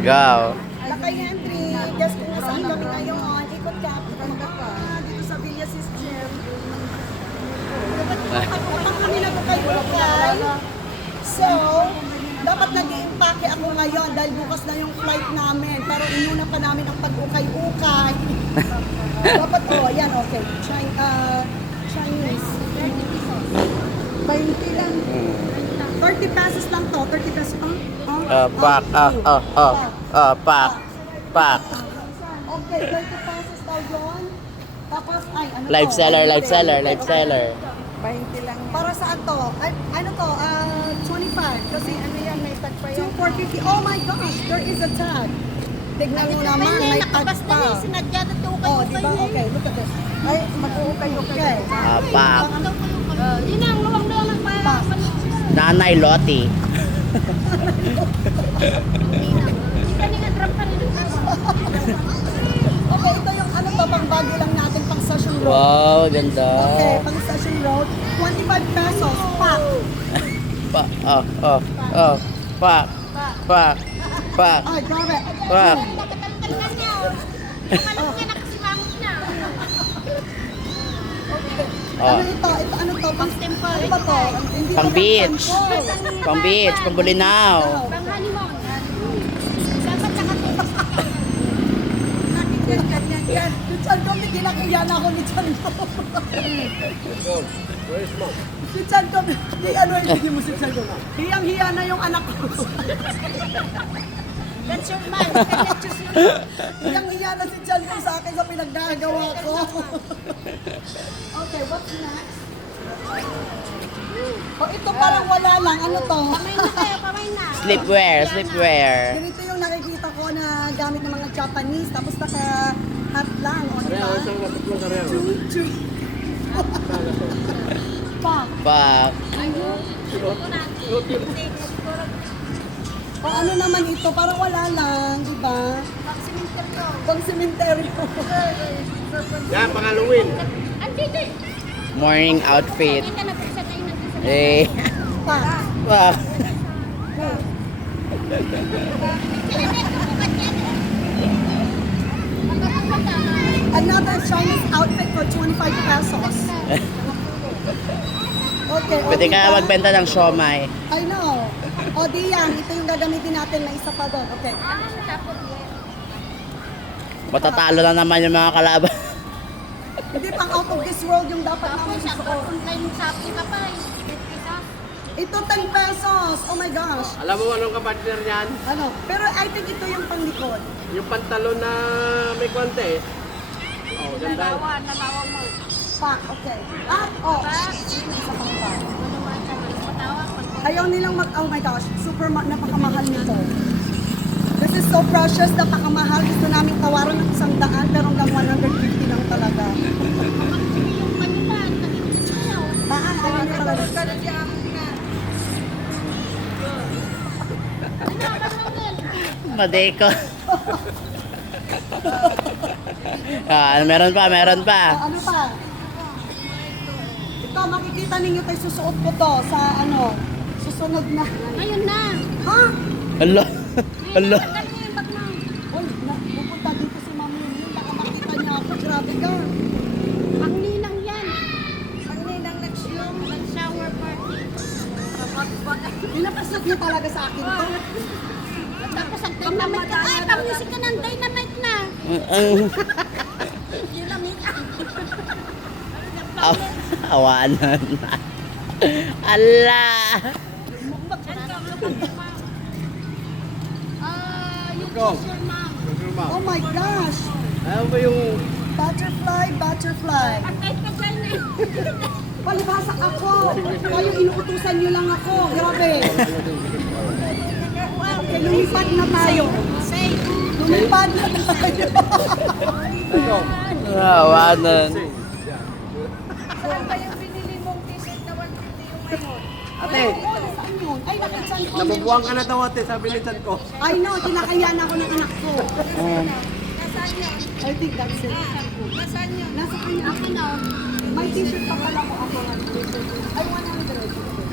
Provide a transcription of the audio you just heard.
Go. Lakay Henry, guess kung nasaan kami ngayon. Ikot ka. Dito sa Villa System. Kapag kami nagkakay-ukay. So, dapat nag-i-impake ako ngayon dahil bukas na yung flight namin. Pero inuna pa namin ang pag-ukay-ukay. Dapat, yan, okay. Chinese. 20 lang. 30 pesos lang to. 30 pesos. Pak. Pak. Okay, 30 pesos daw yun. Tapos, ano Live to? seller, live seller, live seller. 20 lang. Para saan to? Ano to? 25. Kasi ano yan, may tag pa yan. 2,450. Oh my gosh, there is a tag. Tignan nyo naman, may tag pa. Sinadya na to Oh, di ba? Okay, look at this. Ay, mag-uukay-ukay. Pak. Di na, ang luwang-luwang ng Pa. Nanay Lottie. Okay, ito yung ano to, pang bago lang natin, pang session road. Wow, ganda. Okay, pang session road. 25 pesos. Pak. Pak. Pak. Pak. Pak. Ay, grabe. Pak. Ano ito? Ano to? Pang temple. Ano ba to? Hindi Pang to beach. temple. Pang beach, pang bulinaw. Pang honeymoon. Dapat nakatipos. Yan. Si Chanco, may ginakuya na ako ni Chanco. Si Chanco, di ano hindi mo si Chanco. Hiyang-hiya na yung anak ko. That's your man. Let's choose your Hiyang-hiya na si Chanco sa akin sa pinaggagawa ko. Okay, what's next? Oh, ito parang wala lang. Ano to? Kamay na kayo, kamay na. Sleepwear, sleepwear. Ganito yung nakikita ko na gamit ng mga Japanese. Tapos naka-hat lang. O, diba? Chu-chu. Pa. Pak. O ano naman ito? Parang wala lang, di ba? Pang sementeryo. Yan, pang Halloween. Andito eh. Morning outfit. Kita na po sa tayo na sa Eh. Pa. Pak. Another Chinese outfit for 25 pesos. Okay. o, Pwede ka diba? magbenta ng siomay. I know. O di yan, ito yung gagamitin natin na isa pa doon. Okay. Matatalo na naman yung mga kalaban. Hindi pang out of this world yung dapat namin Tapos, susuot. online shopping ka pa eh. Ito 10 pesos. Oh my gosh. Alam mo anong kapartner niyan? Ano? Pero I think ito yung panglikod. Yung pantalon na may kwante. Oh, ganda. Nalawa mo. Pa, okay. Isa pang pa. Matawa. Ayaw nilang oh my gosh, napakamahal nito. This is so precious, napakamahal. Gusto namin tawaran ng 100 pero hanggang 150 lang talaga. Yung kanila, nakikita sa'yo. Maan, ayaw niya talaga. Madeko. Meron pa, meron pa. Ano pa? Ito, makikita ninyo tayo susuot ko to sa susunod na. Ayun na. Ha? Hala. Hala. Tanggalin mo yung bag mo. Uy, pupunta dito si Mami Yun. Baka makita niya ako. Grabe ka. Ang ninang yan. Ang ninang nag-shower party. Pinapasok niya talaga sa akin to. Tapos ang dynamite ka. Ay, pang-music ka ng dynamite na. Awanan. Ala. You Ikaw. choose your mom. Oh my gosh. Alam mo yung Butterfly, butterfly. Ang kahit pa dyan eh. Palibasa ako. Kayo inuutusan niyo lang ako. Grabe. Okay, lumipad na tayo. Say, Lumipad na tayo. Awanan. saan ba yung binili mong t-shirt na 150 yung ngayon? ate, Saan yun? Ay, nakitsan ko. nabubuwang ka na daw ate, sabi ni Chan ko. I know, kinakaya na ako ng anak ko. Nasaan yun? I think that's it. Nasaan yun? Nasa kanya. Ang ano? May t-shirt pa pala ko ako. Ay, 100